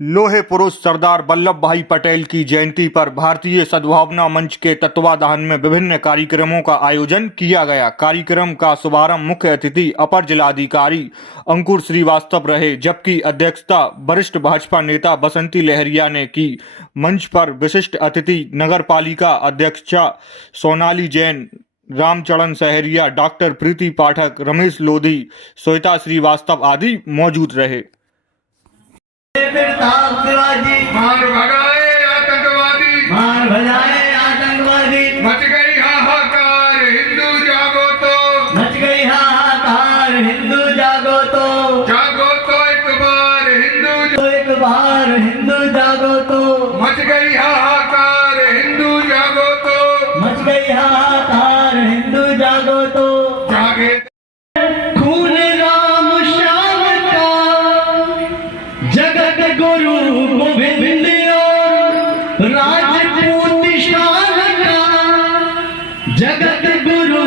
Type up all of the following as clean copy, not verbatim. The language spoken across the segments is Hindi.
लोहे पुरुष सरदार वल्लभ भाई पटेल की जयंती पर भारतीय सद्भावना मंच के तत्वाधान में विभिन्न कार्यक्रमों का आयोजन किया गया। कार्यक्रम का शुभारंभ मुख्य अतिथि अपर जिलाधिकारी अंकुर श्रीवास्तव रहे, जबकि अध्यक्षता वरिष्ठ भाजपा नेता बसंती लहरिया ने की। मंच पर विशिष्ट अतिथि नगर पालिका अध्यक्षा सोनाली जैन, रामचरण सहरिया, डॉक्टर प्रीति पाठक, रमेश लोधी, श्वेता श्रीवास्तव आदि मौजूद रहे। शिवाजी मार भगाए आतंकवादी, मार भजाए आतंकवादी, मच गई हाहाकार हिंदू जागो तो, मच गई हाहाकार हिंदू जागो तो, जागो तो एक बार हिंदू एक बार हिंदू जागो तो, मच गई हाहाकार हिंदू जागो तो, मच गई हाहाकार हिंदू जागो तो, जागे खून राम श्याम का जगत गुरु गोविंद और राजपूत शान का, जगत गुरु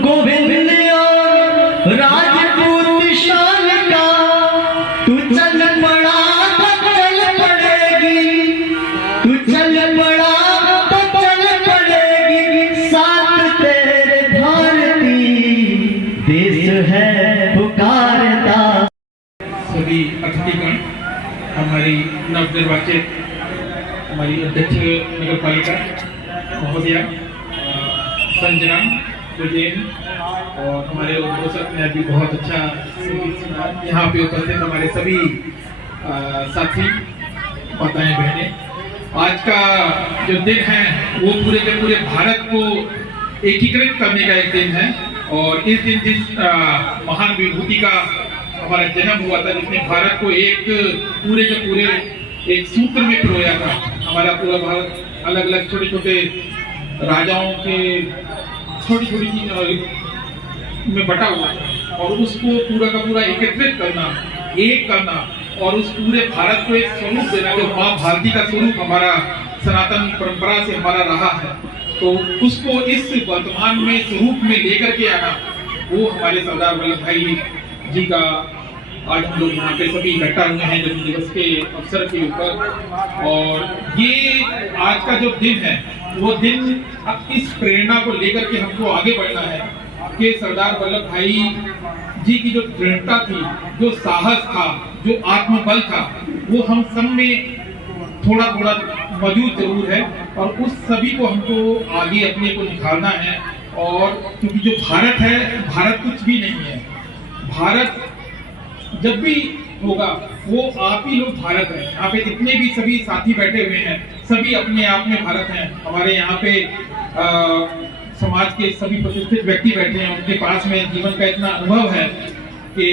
गोविंद और राजपूत शान का, तू चल पड़ा तो चल पड़ेगी, तू चल पड़ा तो चल पड़ेगी, साथ तेरे भारती देश है पुकारता। सभी अतिथिगण, हमारी नवनिर्वाचित हमारी अध्यक्ष नगर पालिका महोदया संजना उज्जैन और हमारे उद्घोषक ने अभी बहुत अच्छा संगीत सुना। यहाँ पे उपस्थित हमारे सभी साथी माताएं बहनें, आज का जो दिन है वो पूरे के पूरे भारत को एकीकृत करने का एक दिन है। और इस दिन जिस महान विभूति का हमारा जन्म हुआ था, जिसने भारत को एक पूरे के पूरे एक सूत्र में पिरोया था। हमारा पूरा भारत अलग अलग छोटे छोटे राजाओं के छोटी छोटी चीजों में बटा हुआ था, और उसको पूरा का पूरा एकत्रित करना, एक करना और उस पूरे भारत को एक स्वरूप देना, जो माँ भारती का स्वरूप हमारा सनातन परंपरा से हमारा रहा है, तो उसको इस वर्तमान में स्वरूप में लेकर के आना, वो हमारे सरदार वल्लभ भाई जी का आज हम लोग यहाँ पे सभी इकट्ठा हुए हैं जन्म दिवस के अवसर के ऊपर। और ये आज का जो दिन है वो दिन अब इस प्रेरणा को लेकर के हमको आगे बढ़ना है कि सरदार वल्लभ भाई जी की जो दृढ़ता थी, जो साहस था, जो आत्मबल था, वो हम सब में थोड़ा थोड़ा मौजूद जरूर है, और उस सभी को हमको आगे अपने को निखारना है। और क्योंकि जो भारत है, भारत कुछ भी नहीं है। भारत जब भी होगा वो आप ही लोग भारत हैं। यहाँ पे जितने भी सभी साथी बैठे हुए हैं, सभी अपने आप में भारत हैं। हमारे यहाँ पे समाज के सभी प्रतिष्ठित व्यक्ति बैठे हैं, उनके पास में जीवन का इतना अनुभव है कि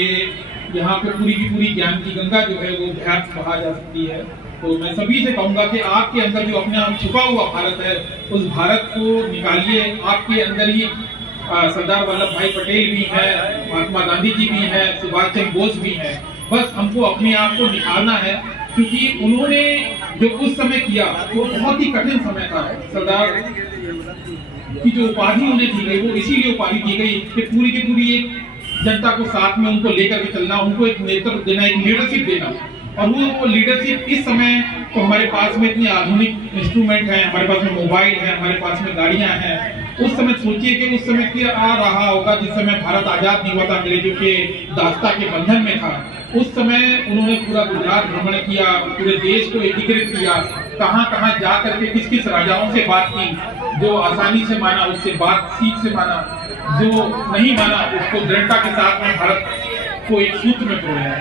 यहाँ पे पूरी की पूरी ज्ञान की गंगा जो है वो व्याप्त कहा जा सकती है। तो मैं सभी से कहूंगा कि आपके अंदर जो अपने आप छुपा हुआ भारत है, उस भारत को निकालिए। आपके अंदर ही सरदार वल्लभ भाई पटेल भी है, महात्मा गांधी जी भी है, सुभाष चंद्र बोस भी है। बस हमको अपने आप को निकालना है, क्योंकि उन्होंने जो उस समय किया वो बहुत ही कठिन समय था। सरदार की जो उपाधि उन्हें दी गई वो इसीलिए उपाधि दी गई कि पूरी की पूरी एक जनता को साथ में उनको लेकर के चलना, उनको एक नेतृत्व देना, एक लीडरशिप देना। और वो लीडरशिप इस समय तो हमारे पास में इतने आधुनिक इंस्ट्रूमेंट हैं, हमारे पास में मोबाइल है, हमारे पास में गाड़ियां हैं। उस समय सोचिए कि उस समय क्या आ रहा होगा जिस समय भारत आजाद नहीं हुआ था, अंग्रेजों के दास्ता के बंधन में था। उस समय उन्होंने पूरा गुजरात भ्रमण किया, पूरे देश को एकीकृत किया, कहां कहां जा करके किस किस राजाओं से बात की, जो आसानी से माना उससे बातचीत से माना, जो नहीं माना उसको दृढ़ता के साथ में भारत को एक सूत्र में पिरोया।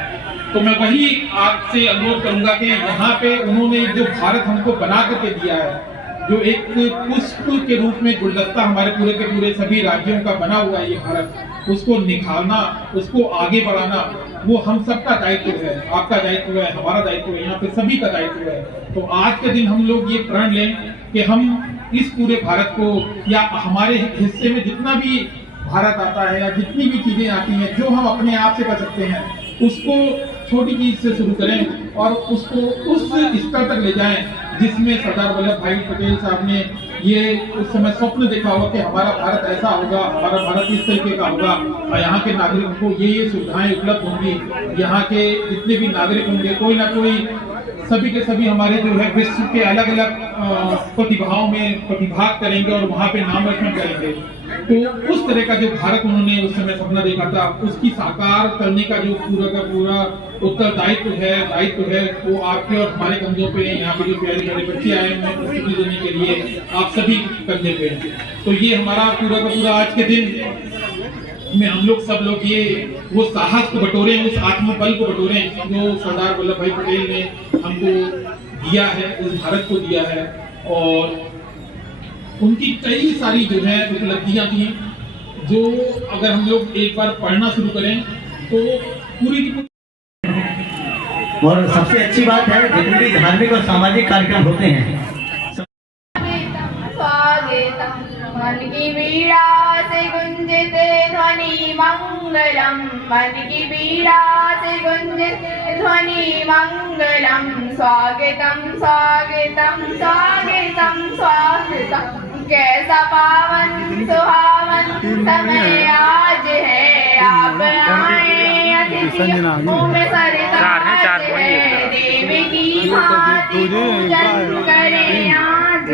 तो मैं वही आपसे अनुरोध करूंगा कि यहाँ पे उन्होंने जो भारत हमको बना करके दिया है, जो एक पुष्प के रूप में गुलदस्ता हमारे पूरे के पूरे सभी राज्यों का बना हुआ है ये भारत, उसको निखारना, उसको आगे बढ़ाना, वो हम सबका दायित्व है। आपका दायित्व है, हमारा दायित्व है, यहाँ पे सभी का दायित्व है। तो आज के दिन हम लोग ये प्रण लें कि हम इस पूरे भारत को, या हमारे हिस्से में जितना भी भारत आता है या जितनी भी चीजें आती हैं, जो हम अपने आप से कर सकते हैं, उसको छोटी चीज से शुरू करें और उसको उस स्तर तक ले जाएं जिसमें सरदार वल्लभ भाई पटेल साहब ने ये उस समय स्वप्न देखा होगा कि हमारा भारत ऐसा होगा, हमारा भारत इस तरीके का होगा और यहाँ के नागरिकों को ये सुविधाएं उपलब्ध होंगी। यहाँ के जितने भी नागरिक होंगे कोई ना कोई सभी के सभी हमारे जो है विश्व के अलग अलग प्रतिभाओं में प्रतिभाग करेंगे और वहाँ पे नाम रोशन करेंगे। तो उस तरह का जो भारत उन्होंने उस समय सपना देखा था, उसकी साकार करने का जो पूरा का पूरा उत्तरदायित्व है वो आपके और हमारे कंधों पे, यहाँ पे जो प्यारे प्यारे बच्चे आए हैं प्रस्तुति देने के लिए आप सभी कंधे पे। तो ये हमारा पूरा का पूरा आज के दिन में हम लोग सब लोग ये वो साहस को बटोरे, उस आत्मबल को बटोरे जो सरदार वल्लभ भाई पटेल ने हमको दिया है, इस भारत को दिया है। और उनकी कई सारी जो है उपलब्धियां थी, जो अगर हम लोग एक बार पढ़ना शुरू करें तो पूरी की पूरी। और सबसे अच्छी बात है जितने भी धार्मिक और सामाजिक कार्यक्रम होते हैं, स्वागतम मन की वीणा से गुंजते ध्वनि मंगलम, मन की वीणा से गुंजते ध्वनि मंगलम। स्वागतम स्वागतम स्वागतम स्वागतम, कैसा पावन सुहावन समय आज है। आप आए अतिथियों में सरताज है, देवी की भांति पूजन करें आज।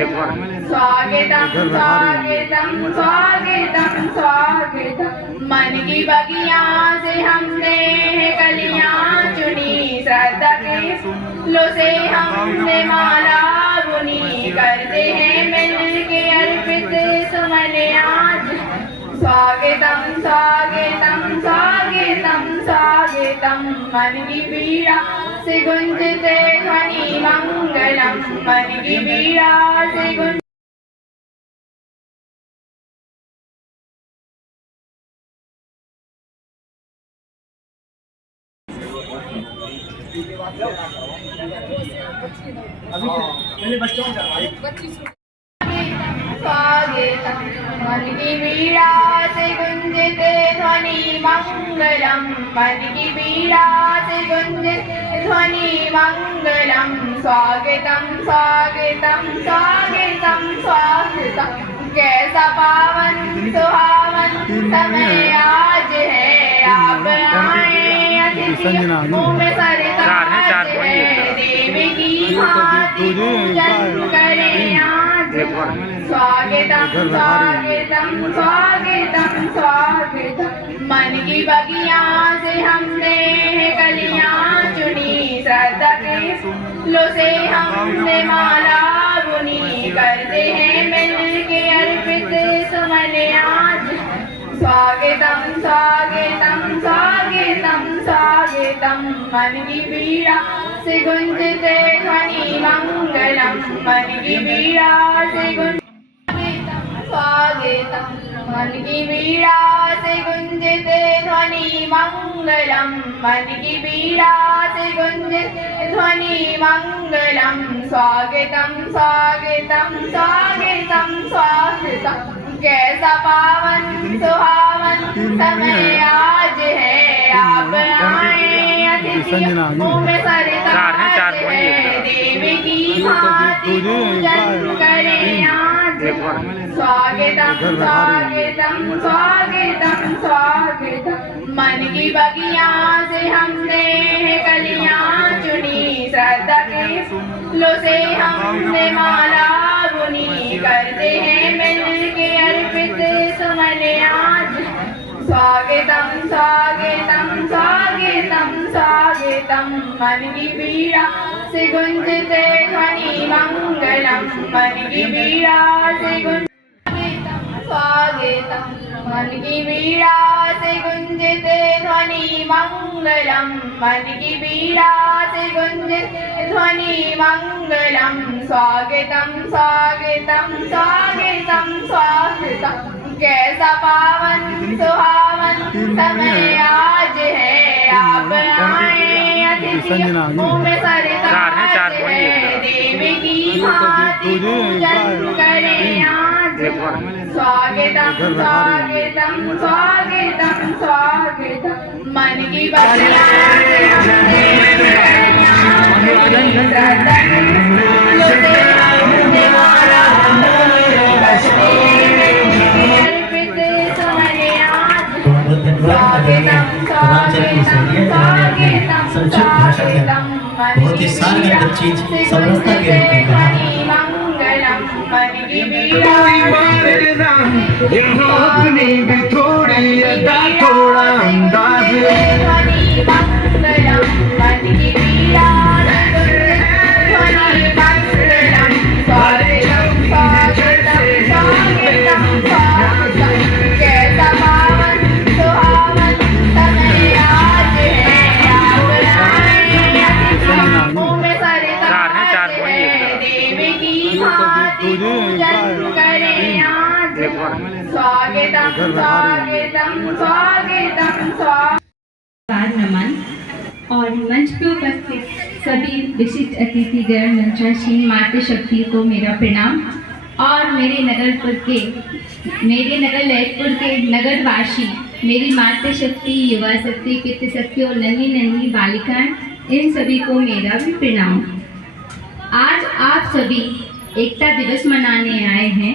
स्वागतम स्वागतम स्वागतम स्वागतम, मन की बगिया से हमने कलियां चुनी, श्रद्धा के फूलों से हमने माला बुनी, करते हैं मिल के अर्पित सुमन आज। स्वागतम स्वागतम स्वागतम स्वागतम, मन की वीणा से गुंजते ध्वनि मंगलम, मन की वीणा से गुंज। स्वागतम मन की वीणा से गुंजते ध्वनि मंगलम, मन की वीणा से गुंजते ध्वनि मंगलम। स्वागतम स्वागतम स्वागतम स्वागतम, कैसा पावन सुहावन समय आज है। आप आए अतिथियों में सरताज है, देवी की भांति पूजन करें आज। स्वागतम स्वागतम स्वागतम स्वागतम, मन की बगिया से हमने कलियां चुनी, श्रद्धा के फूलों से हमने माला बुनी, करते हैं मिल के अर्पित सुमन आज। स्वागतम स्वागतम स्वागतम स्वागतम, मन की वीणा से गुंजते ध्वनि मंगलम, मन की वीणा से गुंज। स्वागतम मन की वीणा से गुंजते ध्वनि मंगलम, मन की वीणा से गुंजते ध्वनि मंगलम। स्वागतम स्वागतम स्वागतम स्वागतम, कैसा पावन सुहावन समय आज है। आप आए अतिथियों में सरताज है, देवी की भांति पूजन करें आज। स्वागतम स्वागतम स्वागतम स्वागतम, मन की बगिया से हमने कलियां चुनी, श्रद्धा के फूलों से हमने माला बुनी, करते हैं मिल के अर्पित सुमन आज। स्वागतम स्वागतम स्वागतम स्वागतम, मन की वीणा से गुंजते ध्वनि मंगलम, मन की वीणा से गुंज। स्वागतम मन की वीणा से गुंजते ध्वनि मंगलम, मन की वीणा से गुंजते ध्वनि मंगलम। स्वागतम स्वागतम स्वागतम स्वागतम, कैसा पावन सुहावन समय आज है। आप आए अतिथियों में सरताज है, देवी की भांति पूजन करें आज। स्वागतम स्वागतम स्वागतम स्वागतम, मन की बगिया से हमने श्रद्धा के फूलों से हमने माला बुनी, करते हैं अर्पित सुमन आज। स्वागतम स्वागतम स्वागतम स्वागतम, बहुत ही सारगर्भित चीज समरसता के रूप में कहा है। मंगलम मन की थोड़ी मारे ना यहाँ अपनी भी थोड़ी अदा थोड़ा अंदाज मंगलम मन की पीड़ा ध्वनि मंगलम स्वागतम स्वागतम स्वागतम स्वागतम कैसा पावन सुहावन समय आज है मुँह में सारे ताज है देवी की भांति पूजन करें आज स्वागतम स्वागतम स्वागतम स्वागतम नमन और मंच पे उपस्थित सभी विशिष्ट अतिथिगण मंचासीन मातृशक्ति को मेरा प्रणाम और मेरे नगर ललितपुर के नगरवासी मेरी मातृशक्ति युवा शक्ति पितृशक्ति और नन्ही नन्ही बालिकाएं इन सभी को मेरा भी प्रणाम। आज आप सभी एकता दिवस मनाने आए हैं।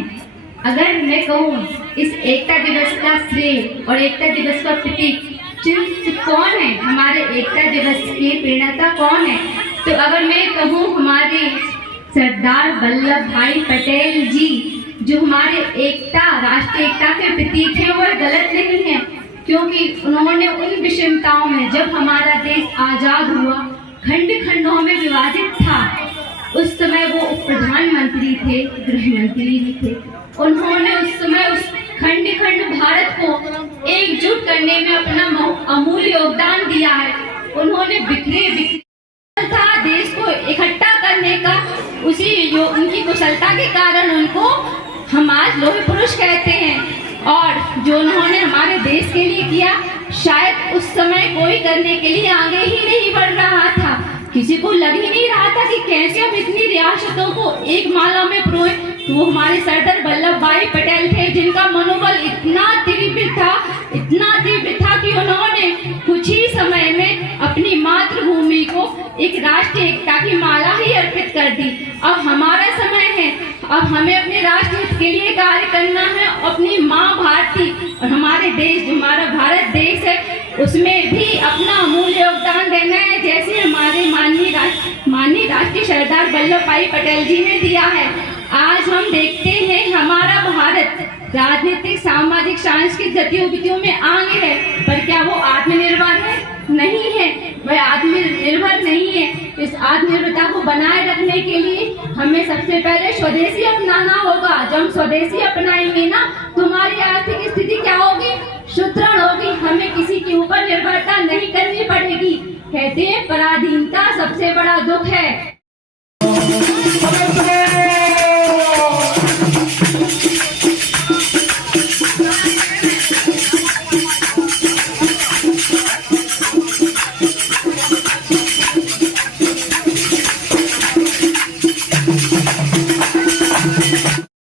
अगर मैं कहूँ इस एकता दिवस का श्रेय और एकता दिवस का प्रतीक चिन्ह कौन है, हमारे एकता दिवस के प्रणेता कौन है, तो अगर मैं कहूँ हमारे सरदार वल्लभ भाई पटेल जी जो हमारे एकता राष्ट्रीय एकता के प्रतीक है वह गलत नहीं है, क्योंकि उन्होंने उन विषमताओं में जब हमारा देश आजाद हुआ खंड खंडों में विभाजित था उस समय वो प्रधानमंत्री थे, गृह मंत्री भी थे। उन्होंने उस समय उस खंड खंड भारत को एकजुट करने में अपना अमूल्य योगदान दिया है। उन्होंने बिखरे था देश को इकट्ठा करने का, उनकी कुशलता के कारण उनको हम आज लौह पुरुष कहते हैं। और जो उन्होंने हमारे देश के लिए किया शायद उस समय कोई करने के लिए आगे ही नहीं बढ़ रहा था। किसी को लग ही नहीं रहा था कि कैसे हम इतनी रियासतों को एक माला में पिरोए। तो वो हमारे सरदार वल्लभ भाई पटेल थे जिनका मनोबल इतना तीव्र था कि उन्होंने कुछ ही समय में अपनी मातृभूमि को एक राष्ट्रीय एकता की माला ही अर्पित कर दी। अब हमारा समय है, अब हमें अपने राष्ट्र हित के लिए कार्य करना है। अपनी माँ भारती और हमारे देश जो हमारा भारत देश है उसमें भी अपना अमूल्य योगदान देना है, जैसे हमारे माननीय राष्ट्रीय सरदार वल्लभ भाई पटेल जी ने दिया है। आज हम देखते हैं हमारा भारत राजनीतिक सामाजिक सांस्कृतिक गतिविधियों में आगे है, पर क्या वो आत्मनिर्भर है? नहीं है, वह आत्मनिर्भर नहीं है। इस आत्मनिर्भरता को बनाए रखने के लिए हमें सबसे पहले स्वदेशी अपनाना होगा। जब हम स्वदेशी अपनाएंगे ना तो हमारी आर्थिक स्थिति क्या होगी? सुदृढ़ होगी। हमें किसी के ऊपर निर्भरता नहीं करनी पड़ेगी। कहते हैं पराधीनता सबसे बड़ा दुख है।